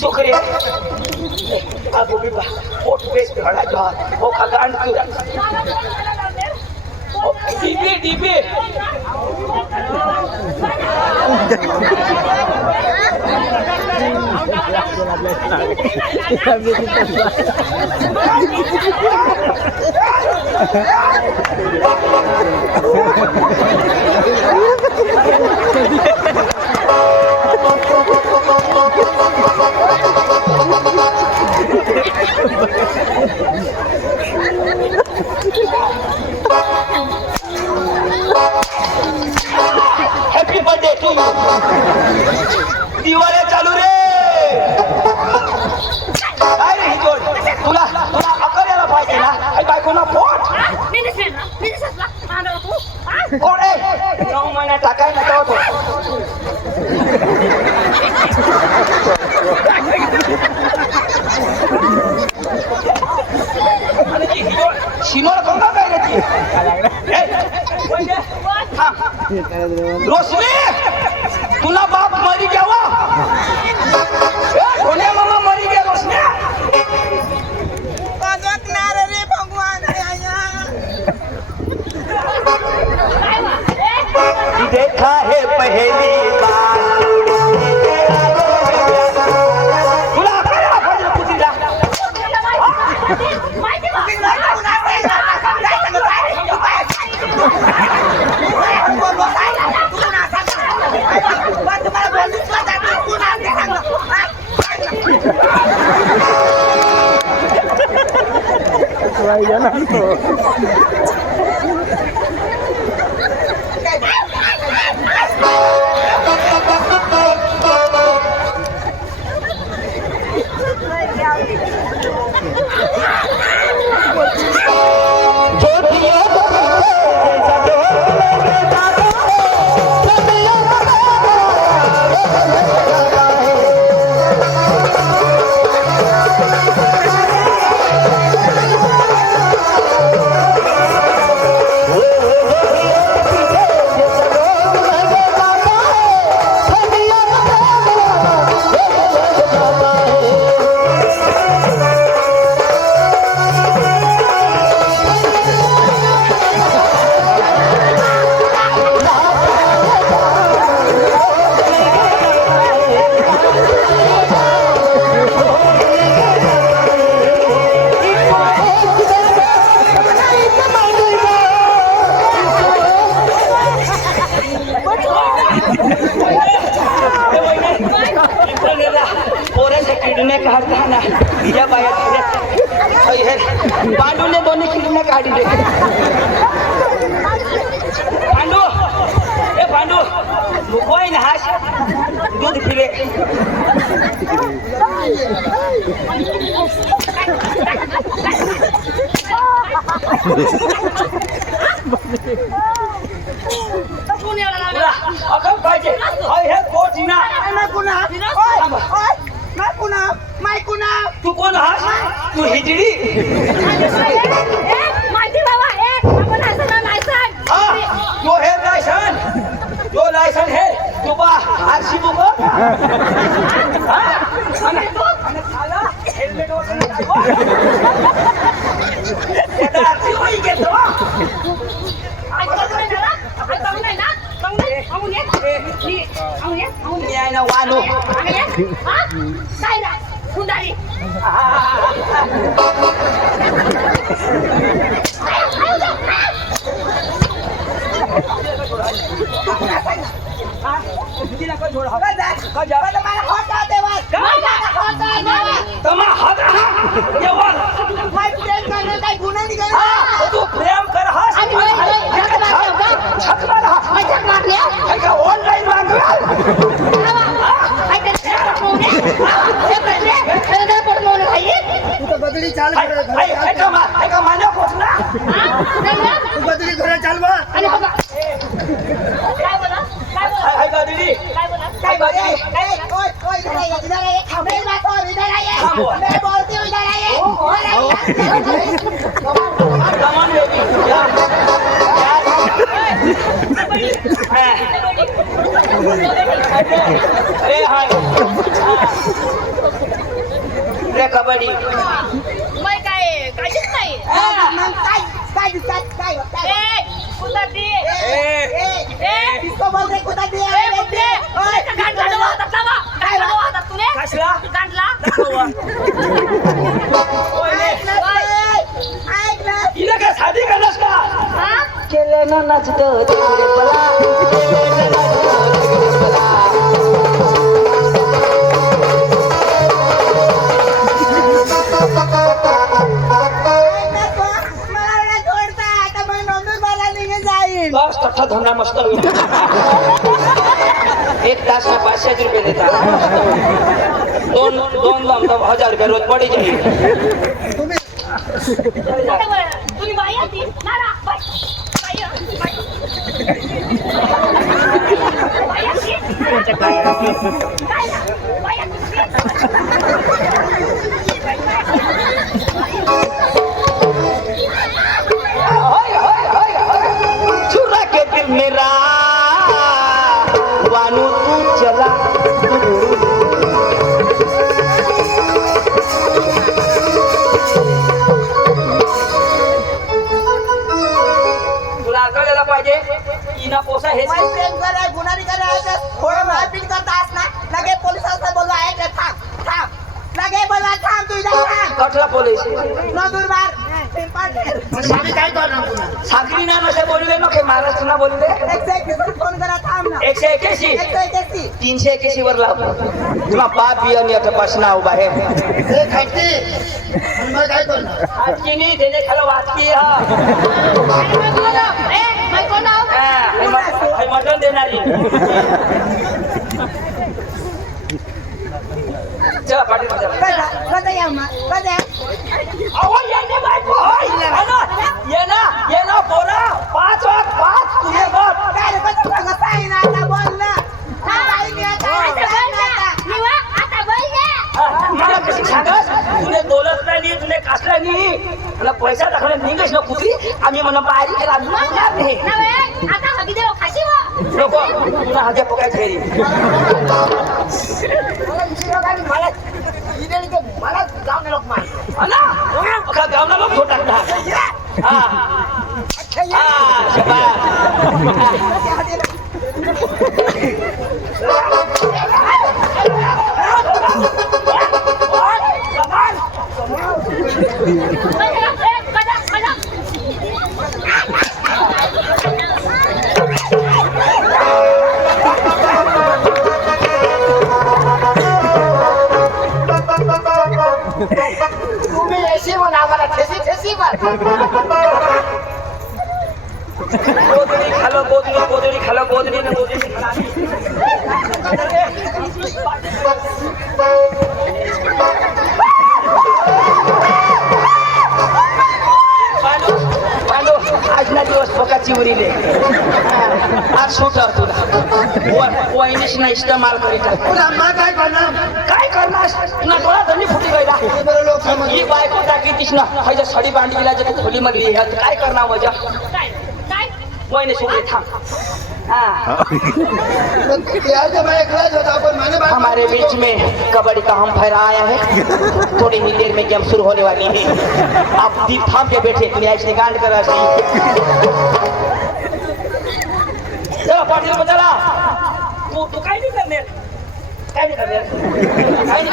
शुक्रिया अबू भी पोट पे खड़ा जा वो खगान क्यों डीबी डीबी happy birthday to you Diwali चालू रे काय रे जोड तुला तुला अकल यायला पाहिजे ना आई बायकोला फोन कोण आहे 9 महिना टाकाय ना तो शिनोर कोणता काय रे रोशनी तुला बाप मरी घ्यावा कोण्या मामा मरी घ्या रोशन्या बघणार रे भगवान देखा है पहली बार तुला काय पाहिजे कुठीला किडने काढताना या बाया पांडूने दोन्ही किडने काढले पांडू ए पांडू होय ना हाश दूध पिले अगं पाहिजे हे कोचिना तू कोण आहात तू हिजडी माहिती बाबा तो हे लायसन तो लायसन है तू बा आरसी बुक हेल्मेट वानो Sundari. प्रेम कर ऑनलाईन बदली चाल बदली घरा चाल रे हाय रे कबड्डी मैं काय काहीच नाही मग काय कुदाती इसको बोल रे कुदा दे गांडला हातात लावा गांडला हातात तुने कसला गांडला हिला काय साधी करलास का हा केले ना नाचतो तेरे बला बस तठा धंदा मस्त होईल एक तास में 500 रुपये देता दोन दोन 1000 रुपये रोज पड़ी जाएगी तुम्ही बाई आती ना ना बाई चुरा के दिल मेरा वानू तू चला तुला अकल यायला पाहिजे इना पोसा हेच प्रेम कराय गुन्हारी कराय थोडं मारपीट करता असना लगे पोलिसांना बोलवा आहे ते थांब लगे बोलवा थांब तू इधर थांब कठला पोलीस न दूर मार सामी काय करणार पुन्हा सागरी ना नसे बोलले नो के महाराष्ट्र ना बोलले 181 फोन करा थांब ना 181 181 381 वर लाव तुला बाप बियानी तपासना उभा आहे हे खाती मग काय करणार आजची नाही त्याने खालं वाचकी हा मैं कोण आहो हे मटण देणारी चला पाठी चला कदा या मग कदा अहो येणे बायको होय ये ना पोरा 5 तुझे बाप काय रे कसं सांग ना आता बोल ना काय नाही आता आता बोल मला कशी सांगस तुने दौलत नाही तुने कसला नाही मला पैसा टाकला निघेश ना कुत्री आम्ही म्हणा बाहेर केला नाही आता हगी देव खाशी व नको तुला हाजे पकाय फेरी मला मला जाऊन लोक मार ना अख्खा गावना लोक तो टाकतात तुम्ही ऐशी म्हणा आम्हाला ठेसी मार गोदडी खालो गोदडी आज ना दिवस फोकाची उरीले आज सुटर तुला वहिनीश ना इस्तेमाल करीत काय करणार ना थोडा धनी फुटी गयला ही बायको टाकी ना हायच्या सडी बांधलीला जे खोली मध्ये काय करणार मजा काय काय वहिनी सुरे थांब हमारे बीच में कबड्डी का हम फहरा आया है थोड़ी ही देर में गेम शुरू होने वाली है आप दी थाम के बैठे तुम्हें ऐसे गांड कर चला पार्टी में चला तू काय नहीं करने काय नहीं करने काय नहीं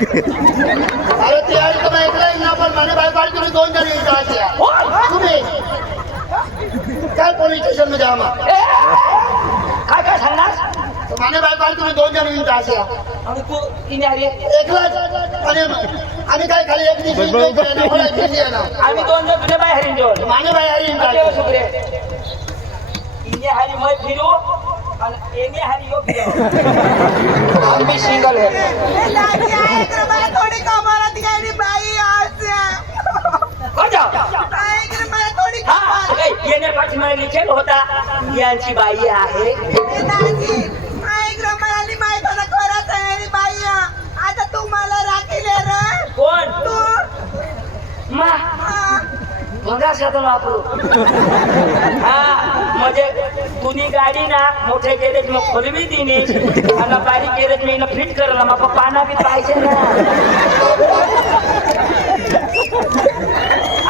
अरे ते यार तुम्ही ऐकलं ना पण माने बायको तुम्ही 2 जण येऊन जायचे तुम्ही काय पोलीस स्टेशन मध्ये आम्हा काय काय सांगणार माने बायको तुम्ही 2 जण येऊन जायचे आणि तू इने अरे एकलाच आणि आम्ही काय खाली एक दिवशी आम्ही 2 जण तुझे बाहेर हिंडलो माने बाई हरी देव सुग्रे इने हरी मैं फिरू आणि एने हरी यो फिरू हम भी सिंगल है थोडी कमाला तिकडे बाई हो जा थोडी येणे पाठीमागे लिखेल होता यांची बाई आहे म्हणाली माहित होता खरंच आहे बाई आता तू तू मला राखीले रे कोण तू मा मगा साधन वापरू हा म्हणजे तुनी गाडी ना मोठ्या गॅरेज मग खोलवी दिनी आणि बारीक गॅरेज मी फिट करला मग पाना बी पाहिजे ना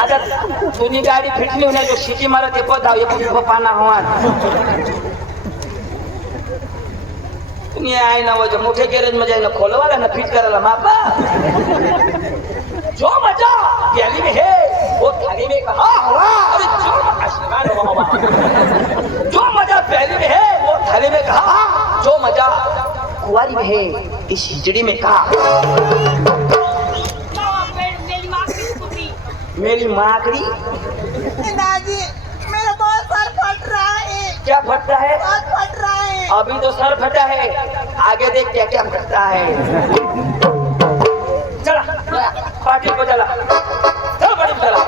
आता तुनी गाडी फिटली होण्या जो शिटी मारत ये पदाव ये पाना हवा तुम्ही आहे ना वजह मोठे गॅरेज मध्ये आहे ना खोलवाला ना फिट करायला मापा जो मजा गैली में है वो थाली में कहा अरे जो मजा पहली में है वो थाली में कहा जो मजा कुंवारी में है इस हिजड़ी में कहा मेरी माँ की स्कूटी मेरी माकड़ी दादी मेरा बहुत सर फट रहा है क्या फटता है बहुत फट रहा है अभी तो सर फटा है आगे देख क्या क्या फटता है चला पार्टी को चला चल बड़ी चला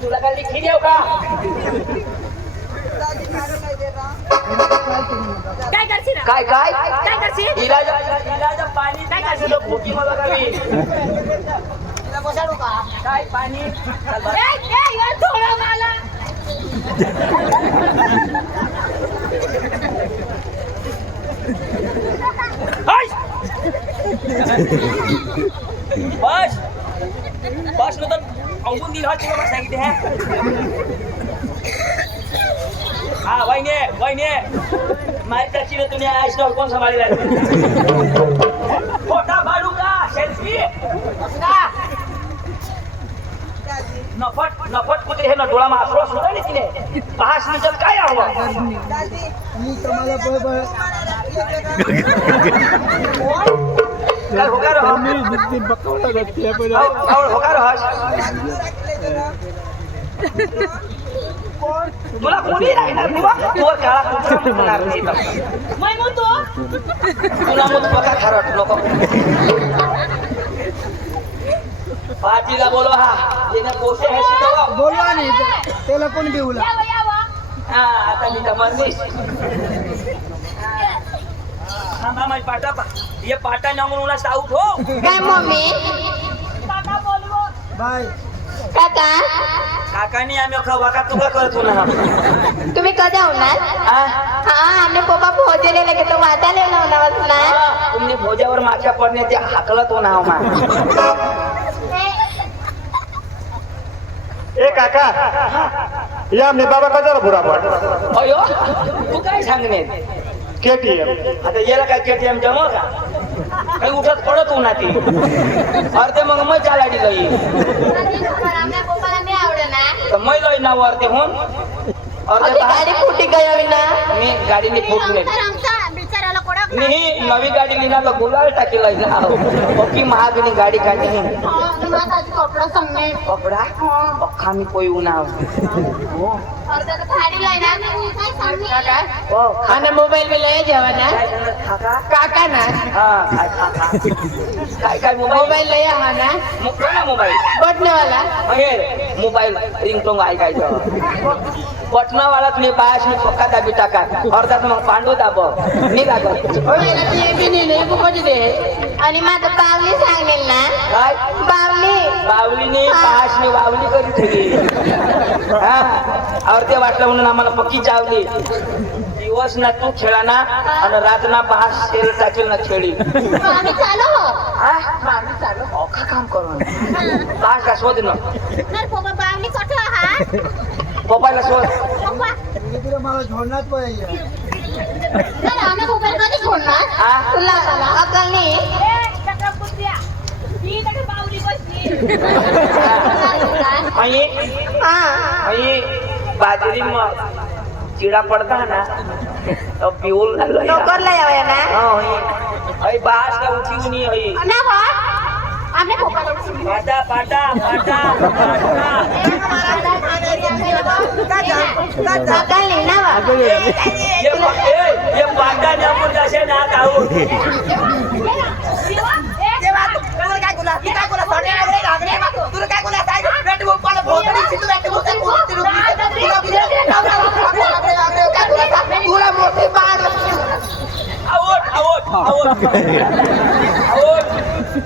तुला काय लिखी देऊ का काय करशील काय काय काय करशील इलाज पाणी काय करशील भुकी मला गावी काय पाणी यार थोडं मला बस बस नंतर अंगून दिल तुला सांगितले हा वहिने माझी टॅक्सी तुम्ही आयस्टॉल कोण सांभाळलेला फोटा काढू का सेल्फी नफट कुठे हे ना डोळा मासोळा सुद्धा नाही तिने पाच निजल काय हवं मी तुम्हाला काय होकार तुला कोणी लागणार तुला काळा कुत्रा होणार नाही मैं म्हणतो तुला मग बघा खरं नको पार्टीला बोलवा हा जेने पोसे हे शिकवा बोलवा नाही त्याला कोण घेऊला यावा हा आता मी म्हणलीस थांबा माझी पाटा ये पाटा नांगून उला साऊथ हो काय मम्मी काका बोलवो बाय काका काकानी आम्ही वाका तुका करतो ना तुम्ही कधी होणार हा हाँ हमने पोपा भोजले लगे तो वादा ले लो ना वसना तुमने भोजावर माख्या पडणे ते हाकला तो नाव मा ए काका या आमने बाबा कशाला बुरा पड अयो तू काय सांगणे केटीएम आता याला काय केटीएम जमव का काही उठत पडत हो ना ती अर्धे मग मै चालाडी जाई हमने पोपाला नाही आवडना तर मै जाई ना वरते होऊन अर्धे अरे गाडी फुटी गई ना मी गाडीने फुटले आमचा बिचाराला कोडा मी नवी गाडी लिहिला तर गुलाल टाकेला ओकी महागणी गाडी काढली कपडा सांगणे कपडा अख्खा मी कोई उन्हाव अर्धा तर गाडी लायना काय सांगणे हो आणि मोबाईल में ले जावना काय झालं काका काका ना हा काय काका काय काय मोबाईल मोबाईल ले हा ना कोणा मोबाईल बटन वाला हे मोबाईल रिंगटोंग ऐकायचं बटनावाला तुम्ही बायास मी पक्का दाबी टाका अर्धा मग पांडू दाब मी लागत आणि माझं बावली सांगेल ना काय बावली बावलीने बायासने वावली करी ठेवली हा अर्धे वाटलं म्हणून आम्हाला पक्की चावली दिवस ना तू खेळा ना आणि रात ना बास शेरी टाकेल ना खेळी आम्ही चालू हो आम्ही चालू अख्खा काम करून बास का शोध ना तर पोपा बावली कोठं हा पप्पाला शोध पोपा मला झोडण्यात पाहिजे आम्ही मोबाईल कधी फोडणार हा? तुला अक्कल नाही ए, चक्र कुत्र्या. ही इकडे बाहुली बसली. आई आई बाजरी मग चिडा पडता ना तो पिऊल झालो लवकरला यावया ना आई बास का उठी नाही आई ना बा आम्ही मोबाईल पाटा पाटा पाटा अक्कल नाही ना बा ये पाटा नंबर जसे ना ताऊ देवा, ए, आवट आवट आवट आवट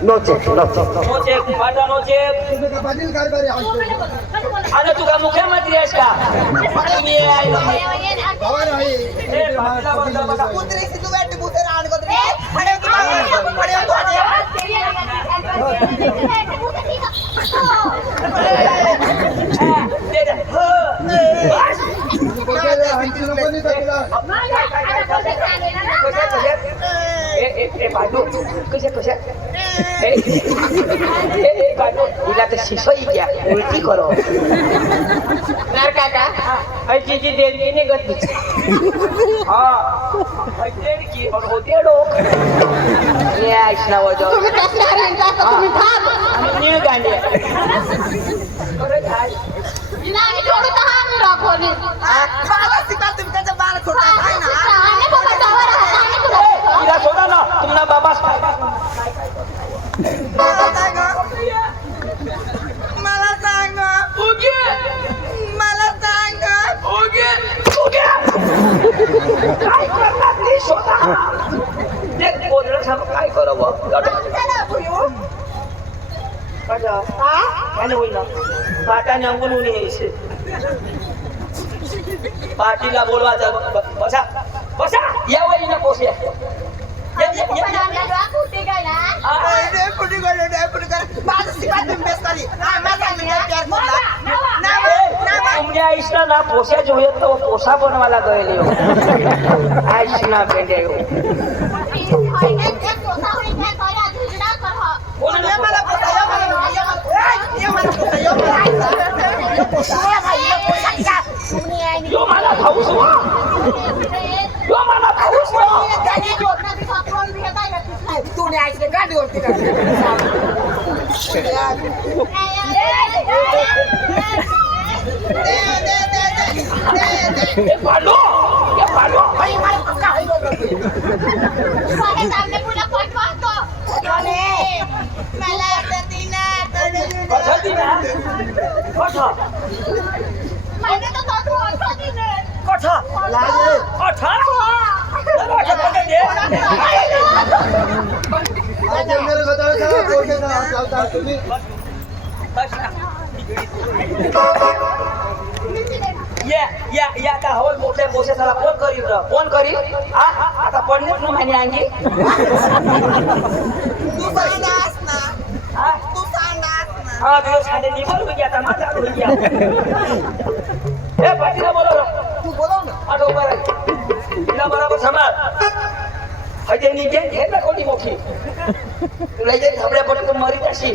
नोचे नोचे नोचे पाटा नोचे आता तुका मुख्यमंत्री आहेस का मी आहे पाटीला बंदा बंदा शिशोई क्या उलटी करो ऐसी जी देणगी निघत हा देणगी और होते डोक ऐसना वजह तुम्ही कसल्या हऱ्यांच्या आता तुम्ही भाग नीळ गांडे नाही जोडू तर हा मी राखोली आम्ही बाबा जावा राहता आम्ही तुला तिला सोडा ना तुम्हाला बाबास काय काय करणार ती स्वतः ते गोंधळ काय करावं काय होईल ना पाटाने अंगून उणी यायचे पाटीला बोलवायचं बसा बसा या वरी ना पोसे आईसना ना पोस्या जो येत तो पोसा बनवायला गयले आईसना पेंडे यो मला भाऊस यो मला भाऊस पालो या पालो या आता हवं मोठे मोठे त्याला कोण करील आता पडलेच ना माहिती अंगी हा दिवस खाणे निघून गया आता माझा गया हे पाटीला बोलव तू बोलव ना आठ उभा तिला बरोबर सांभाळ हजे निघे घे ना कोणी मोठी तुला जे थांबड्या पडतो मरीत अशी